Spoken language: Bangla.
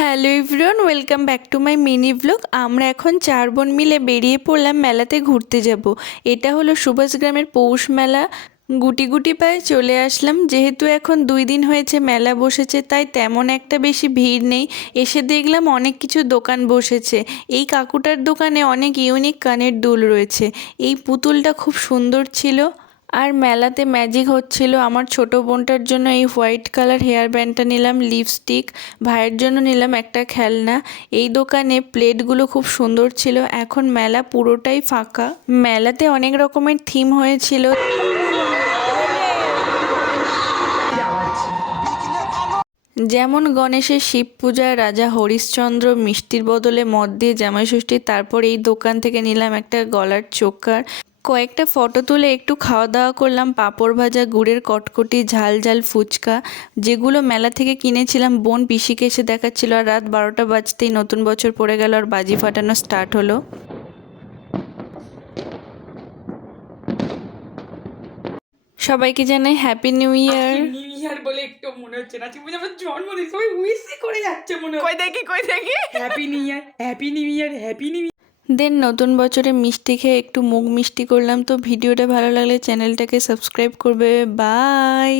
Hello everyone, welcome back to my mini blog. আমরা এখন 4 বোন মিলে বেরিয়ে পড়লাম মেলাতে ঘুরতে যাব। এটা হলো সুভাষগ্রামের পৌষ মেলা। গুটি গুটি পায়ে চলে আসলাম। যেহেতু এখন 2 দিন হয়েছে মেলা বসেছে, তাই তেমন একটা বেশি ভিড় নেই। এসে দেখলাম অনেক কিছু দোকান বসেছে। এই কাকুটার দোকানে অনেক ইউনিক কানের দুল রয়েছে। এই পুতুলটা খুব সুন্দর ছিল। আর মেলাতে ম্যাজিক হচ্ছিল। আমার ছোট বোনটার জন্য এই হোয়াইট কালার হেয়ার ব্যান্ডটা নিলাম, লিপস্টিক। ভাইয়ের জন্য নিলাম একটা খেলনা। এই দোকানে প্লেটগুলো খুব সুন্দর ছিল। এখন মেলা পুরোটাই ফাঁকা। মেলাতে অনেক রকমের থিম হয়েছিল। যেমন গণেশের শিব পূজা, রাজা হরিশ্চন্দ্র, মিষ্টির বদলে মদ দিয়ে জামাই ষষ্ঠী। তারপর এই দোকান থেকে নিলাম একটা গলার চোকার। কয়েকটা ফটো তুলে একটু খাওয়া দাওয়া করলাম। পাঁপড় ভাজা, গুড়ের কটকটি, ঝাল ঝাল ফুচকা, যেগুলো মেলা থেকে কিনেছিলাম। বোন পিসিকে এসে দেখাচ্ছিল। আর রাত 12টা বাজতেই নতুন বছর পড়ে গেল আর বাজি ফাটানো স্টার্ট হলো। সবাইকে জানাই হ্যাপি নিউ ইয়ার। নিউ ইয়ার বলে একটু মনে হচ্ছে না, তুমি আমার জন্মদিন সবাই উইশ করে যাচ্ছে মনে হচ্ছে। কই দেখি happy new year, happy new year, happy new year. দেন নতুন বছরে মিষ্টি খেয়ে একটু মুখ মিষ্টি করলাম। তো ভিডিওটা ভালো লাগলে চ্যানেলটাকে সাবস্ক্রাইব করবে। বাই।